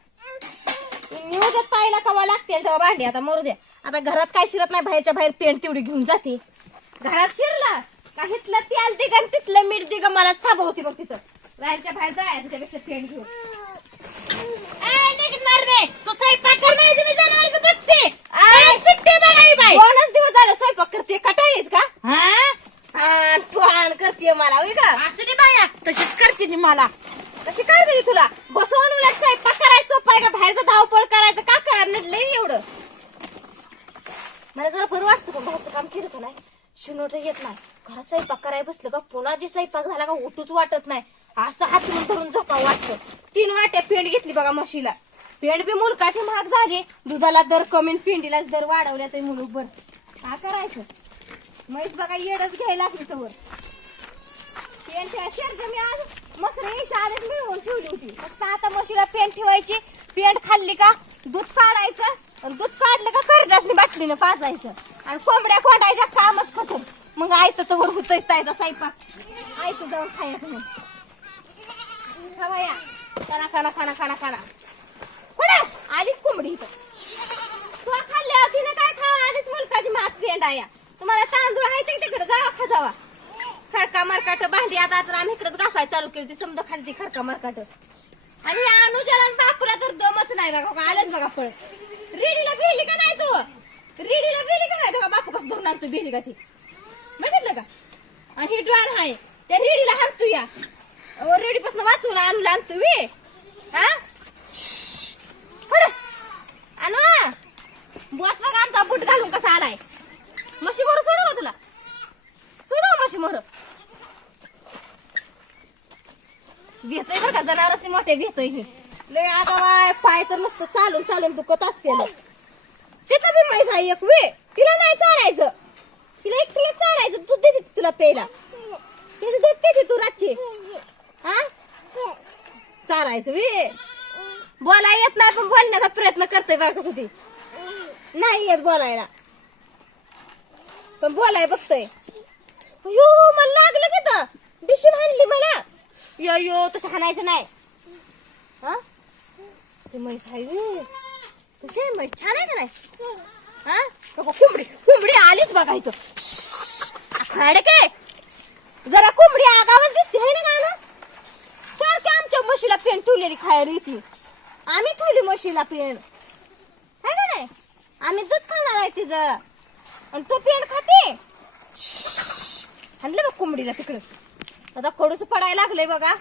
तुमची देत पाहिला कवा लागते तेव्हा भांडी आता मरू द्या आता घरात काय शिरत नाही बाहेरच्या बाहेर पेंट तेवढी घेऊन जाते. घरात शिरला का हिथलं तेल दिग आणि तिथलं मीठ दिग मला थांबवती बघ तिथं. बाहेरच्या बाहेर जाय त्याच्यापेक्षा पेंट घेऊन. तू. दोनच दिवस झाले स्वयंपाक करते कटाळीच का? हा तू आण करते मला होय का? असू दे बाया तशीच करते ती मला कशी काय दिली तुला बसवून उलट स्वयंपाक करायचं सोपं आहे का बाहेरचं धावपळ करायचं का काय नडलंय एवढं मला जरा बरं वाटतं गेलं का नाही? शिनोट येत नाही. घरात स्वयंपाक करायला बसलं का पुन्हा जे स्वयंपाक झाला का उठूच वाटत नाही. असं हातरून धरून झोपा वाटतं. तीन वाट्या पेंड घेतली बघा म्हशीला. पेंड बी मुलकाची महाग झाली. दुधाला दर कमी पिंडीलाच पेंडीला दर वाढवल्या ते मुलूक बर काय करायचं? म्हैस बघा येडच घ्यायला लागली तर पेंट शेरच्या मी आज मसर आधीच मिळवून ठेवली होती. फक्त आता म्हशीला पेंट ठेवायची. पेंट खाल्ली का? दूध काढायचं आणि दूध फाडलं का करडासनी बाटलीनं पाजायचं आणि कोंबड्या खोडायच्या कामच खतम मग आयतं तर वर होतच जायचा स्वयंपाक. जाऊन खायचं मग खाना खाना खाना खाना खाना. कोणा? आलीच कोंबडी इथं. तू खाल्ल्या तिने काय खावा? आधीच मुलकाची मात पेंड आया तुम्हाला तांदूळ आहे तिकडे जावा खा जावा. खडका मरकाट भांडी आता तर आम्ही इकडेच घासायला चालू केली ती समजा खाली खडका मरकाट. आणि अनुजा अनुजाला आणि बापूला तर दमच नाही बघा बघा, आलेच बघा फळ. रेडीला भेली का नाही तू? रेडीला भेली का नाही? तेव्हा बापू कसं धरणार तू भेली का ती? बघितलं का? आणि ही ड्रॉल आहे त्या रेडीला तू या. रेडी पासून वाचून आणलं आणतो वे हा? आणू? बस बघा आमचा बूट घालून कसा आलाय. मशी मोर सोडव तुला? सोडव मशी मोर घेतोय बरं का जनावरच मोठे घेतोय. हे लय आता बाय पाय तर नुसतं चालून चालून दुखत असते ना. तिथं बी म्हैस आहे एक वे. तिला नाही चारायचं तिला एक तिला चारायचं दूध देते ती तुला प्यायला. तिचं दूध पिते तू रातची. हा? चारायचं वे. बोलाय येत नाही पण बोलण्याचा प्रयत्न करते बा कसं ती. नाही येत बोलायला. पण बोलाय बघतय. यो मला लागलं की तर डिशून हाणली मला. यो यो तसं हाणायचं नाही. हा? ते म्हैस आहे वे आहे म्हैस? छान आहे का नाही? हा? बघा, कोंबडी कोंबडी आलीच बघा इथं. खाड काय? जरा कोंबडी आगावच दिसते है ना गाणं सारखी आमच्या म्हशीला पेन ठेवलेली खायला येते. आम्ही ठेवली म्हशीला पेन. है का नाही? आम्ही दूध खाणार आहे तिचं. आणि तो पेन खाते? आणलं बघ कोंबडीला तिकडं. आता कडूस पडायला लागलंय बघा.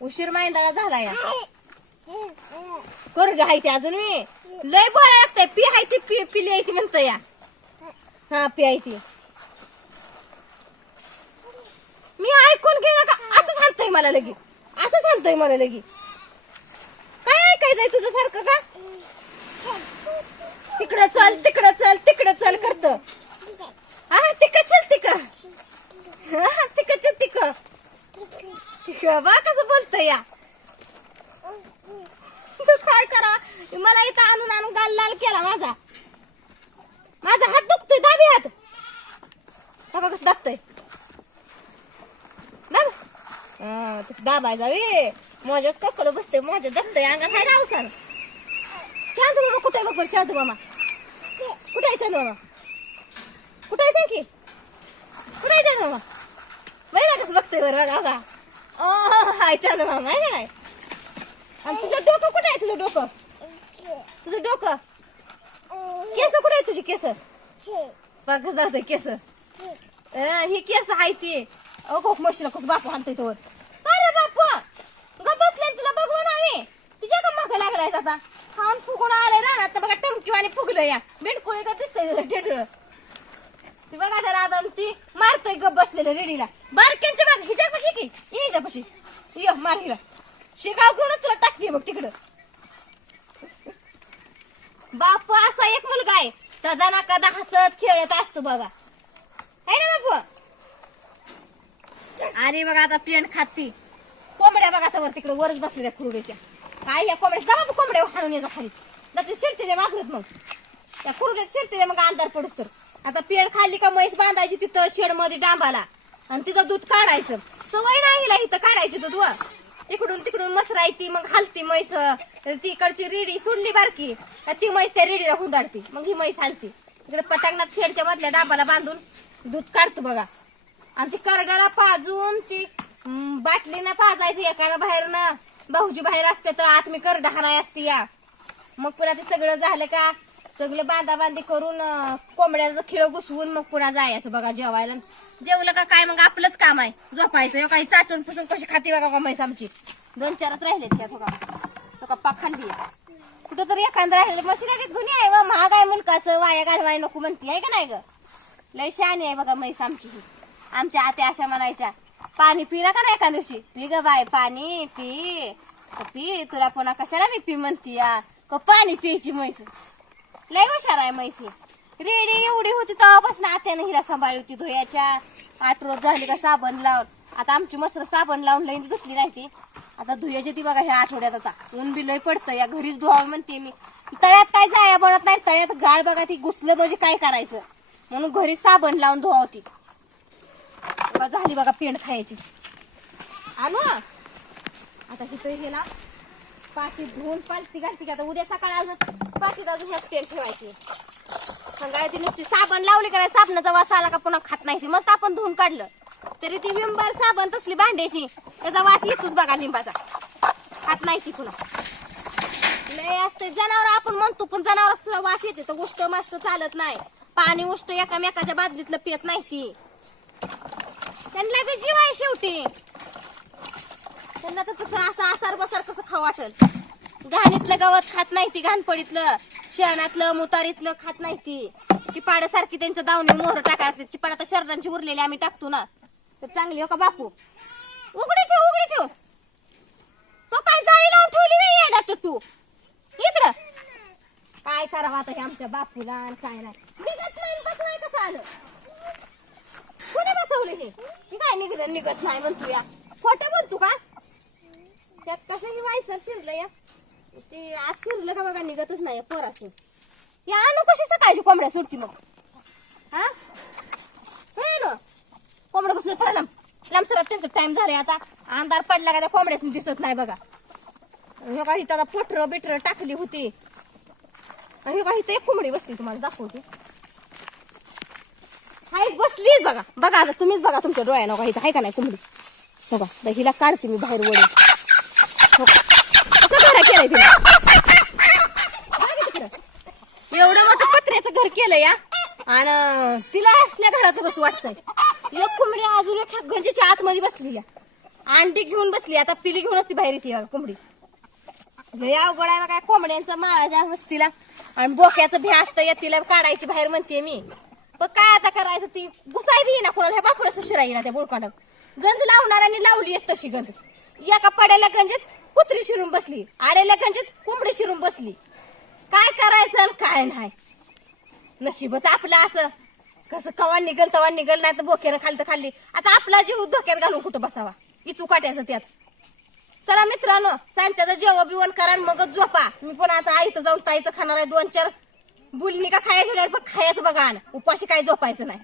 उशीर मांदळा झाला या. करू हाय ते अजून लय बरं लागतंय पी पि ती पी पिली आहे ती या. हा पी आहे ती. मी ऐकून घे का? असं सांगतोय मला लगी असं सांगतोय मला लगी काय ऐकायचंय तुझं सारखं का? तिकडं चल तिकडं चल तिकडं चल करत. हा तिक चल तिक हा तिक चल तिक तिक बा कसं बोलतोय या तू काय करा मला इथं आणून आणून गाल लाल केला माझा. माझा हात दुखतोय दाबी हात. बघा कसं दाबतोय. दाब. तस तसं दाबायचा वे माझ्याच ककडं बसतोय माझ्या दाबतोय अंगात आहे ना अवसान. चांदू मामा कुठे बघ बरं चांदू मामा कुठे आहे चांदू मामा कुठे आहे की? कुठे आहे चांदू मामा बघा कसं बघतोय बरं बघा बघा. ओ हाय चांदू मामा आहे काय आणि तुझं डोकं कुठे आहे? तुझं डोकं? तुझं डोकं. केस कुठे आहे तुझी केस? बा कसं दाखवतंय केस. ही केस आहे ती. अहो कोक मशीला बाप बापू आणतोय तो अरे बापू! ग बसले तुला बघून आम्ही. तुझ्या का मागं लागलाय आता? खाऊन फुगून आले ना आता बघा टमकीवाणी फुगलं या. बिंडकुळे का दिसतंय तुला ढेडळ? ती बघा त्याला आता ती मारतोय ग बसलेलं रेडीला. बारक्यांच्या माग हिच्या पशी की? हिच्या पशी ये मार हिला. शिकाव घेऊन तुला टाकते बघ तिकडं. बापू असा एक मुलगा आहे. सदा ना कदा हसत खेळत असतो बघा. आहे ना बापू? आणि बघा आता पेंट खाती. कोंबड्या बघा आता वर तिकडे वरच बसलेल्या कुरड्याच्या काय या कोंबड्या? जा बापू कोंबड्या हाणून येतो खाली. जाते शिरते ते वागरत मग. त्या कुरड्यात शिरते ते मग अंधार पडूस तर. आता पेंट खाल्ली का म्हैस बांधायची तिथं शेडमध्ये डांबाला. आणि तिथं दूध काढायचं. सवय नाही हिला इथं काढायची दूध वर. इकडून तिकडून मसरायती मग हलती म्हैस तिकडची रेडी सोडली बारकी. ती म्हैस त्या रेडीला हुंदाडती मग ही म्हैस हलती. इकडे पटांगणात शेडच्या मधल्या डाबाला बांधून दूध काढतो बघा. आणि ती करडाला पाजून ती हम्म, बाटलीनं पाजायची एकानं बाहेरनं. भाऊजी बाहेर असते तर आत मी करडा हाणाय असते या. मग पुन्हा ते सगळं झालं का सगळं बांधा बांधी करून अं, कोंबड्याचं खिळ घुसवून मग पुन्हा जायचं बघा जेवायला. जेवलं का काय? मग आपलंच काम आहे. झोपायचं. ह्यो काही चाटून पुसून कशी खाती बघा का म्हैस आमची. दोन चारच राहिलेत त्या थोका. थोका पाखांडी कुठं तरी एखादं राहिलेलं. मशी काय घेऊन आहे व. महाग आहे मुलकाचं. वाया घालवाय नको म्हणती. आहे का नाही ग? लय शहाणी आहे बघा म्हैस आमची ही. आमच्या आत्या अशा म्हणायच्या. पाणी पिला का नाही एका दिवशी. पी ग बाय पाणी पी. पी तुला पुन्हा कशाला मी पी म्हणती या? का पाणी प्यायची म्हैस. लय हुशार आहे म्हैस रेडी एवढी होती तेव्हापासून आत्याने हिला सांभाळली होती धुयाच्या. आठ रोज झाली का साबण लावून. आता आमची मस्त साबण लावून लई धुतली नाही ती आता धुयाची ती बघा ह्या आठवड्यात आता. ऊन बी लय पडतं. या घरीच धुवावं म्हणते मी. तळ्यात काय जाया बनत नाही. तळ्यात गाळ बघा ती घुसलं म्हणजे काय करायचं. म्हणून घरी साबण लावून धुवावती. होती झाली बघा पेंड खायची. आणू आता इथं गेला पाठी धुवून पालती घालती का उद्या सकाळी अजून पाठीत अजून ह्याच पेंड ठेवायची. सांगायला ती नुसती साबण लावली का साबणाचा वास आला का पुन्हा खात नाही मस्त आपण धुवून काढलं. तरी ती विंबर साबण तसली भांड्याची. त्याचा वास येतोच बघा लिंबाचा. खात नाही ती पुन्हा. लय असते. जनावर आपण म्हणतो पण जनावर वास येते. तर उष्ट माष्ट चालत नाही. पाणी उष्ट एकामेकाच्या बादलीतलं पित नाही ती. त्यांना बी जीव आहे शेवटी. त्यांना तर तसं असं आसार बसार कसं खाऊ वाटल? घाणीतलं गवत खात नाही ती घाणपडीतलं. शेणातलं मुतारीतलं खात नाही ती. चिपाड्यासारखी त्यांच्या दावणी मोहर टाका लागते. चिपाड आता शरणांची उरलेली आम्ही टाकतो ना. तर चांगली हो का बापू? उघडी ठेव उघडी ठेव. तो काय जाळी लावून ठेवली नाही डॉक्टर तू? इकडं. काय करावं आता हे आमच्या बापूला आणि काय नाही. निघत नाही बसवाय कसं आलं? कुणी बसवलं हे? हे काय निघत निघत नाही म्हणतो या. खोटं बोलतो का? त्यात कसं ही वायसर शिरलं या. ते आज शिरलं का बघा निघतच नाही पोरास या आणू कशी सकाळची कोंबड्या सोडती मग? हा? ना? कोंबड्या बसलं सर लांब लांब सरात त्यांचा टाइम झालाय आता. अंधार पडला का त्या कोंबड्याच दिसत नाही बघा. हे काही त्याला पोटर बिटर टाकली होती. हे काही ते कोंबडी बसली तुम्हाला दाखवते. हायच बसलीच बघा. बघा आता तुम्हीच बघा तुमच्या डोळ्यानं काही आहे का नाही कोंबडी. बघा हिला काढते मी बाहेर वडून घर केलंय तिला एवढं मोठं पत्र्याचं घर केलं या आणि तिला असल्या घरात बस वाटतंय. एक कोंबडी अजून एक गंजीच्या आतमध्ये बसली या अंडी घेऊन बसली आता पिली घेऊनच ती बाहेर येते कोंबडी. लय अवघड आहे माळा कोंबड्यांचं माळाच्या वस्तीला आणि बोक्याचं भ्या असतं या तिला काढायची बाहेर म्हणते मी. पण काय आता करायचं ती? घुसायची ना कोणाला? ह्या बापुरा राहील ना त्या बोळकांडात गंज लावणार आणि लावली असत तशी गंज. एका पड्याला गंजीत कुत्री शिरून बसली आड्याला गंजीत कोंबडी शिरून बसली. काय करायचं काय नाही? नशीबच आपलं असं. कसं कवा निघल तवा निघल नाही तर बोक्यानं खाली तर खाल्ली. आता आपला जीव धोक्यात घालून कुठं बसावा? इचू काट्याचं त्यात. चला मित्रांनो सांच्याचं जेवण बिवण करा आणि मगच झोपा. मी पण आता आईचं जाऊन ताईचं खाणार आहे दोन चार. बुलनी का खायचं पण खायचं बघा उपाशी काही झोपायचं नाही.